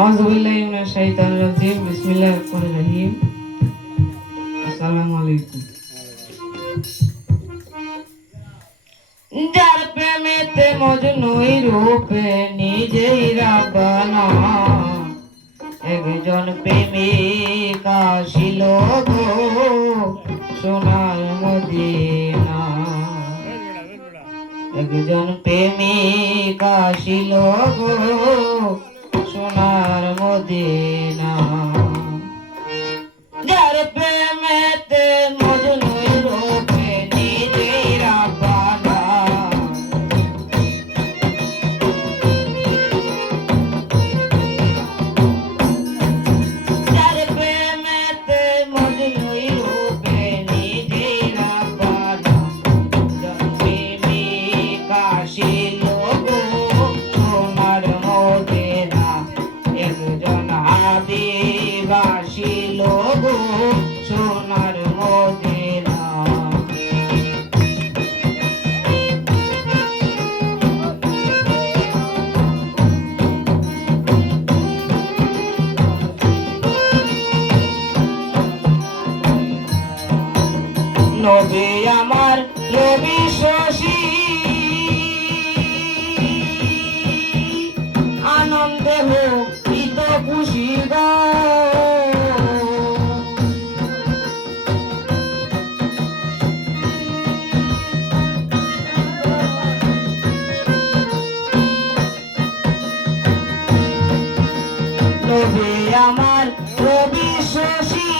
আউযুবিল্লাহি মিনাশ শাইতানির রাজিম বিসমিল্লাহির রহমানির রহিম আসসালামু আলাইকুম। যার প্রেমেতে মজনুই রূপে নিজেই রাব্বানা একজন প্রেমিক আসিল গো সোনার মদিনা একজন প্রেমিক আসিল গো সোনার মদিনা যার প্রেমেতে মজনুই রূপে নিজেই রাব্বানা যার প্রেমেতে মজনুই রূপে নিজেই রাব্বানা একজন প্রেমিক আসিল গো সোনার মদিনা একজন হাবিব আসিল গো সোনার মদিনা নবী আমার নবী শশী আনন্দে হোক ঈদ খুশি গো নবী আমার নবী শশী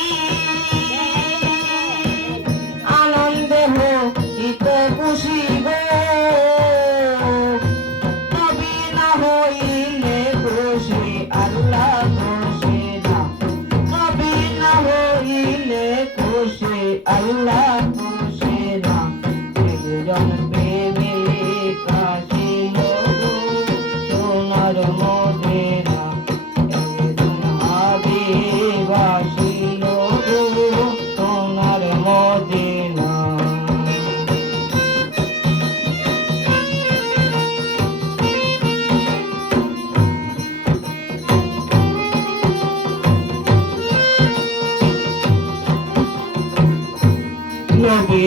আনন্দে হোক ঈদ খুশি গো নবী না হইলে খুশি আল্লাহ খুশি না নবী না হইলে খুশি আল্লাহ খুশি না একজন প্রেমিক আসিল গো সোনার মদিনা একজন হাবিব আসিল গো সোনার মদিনা নবী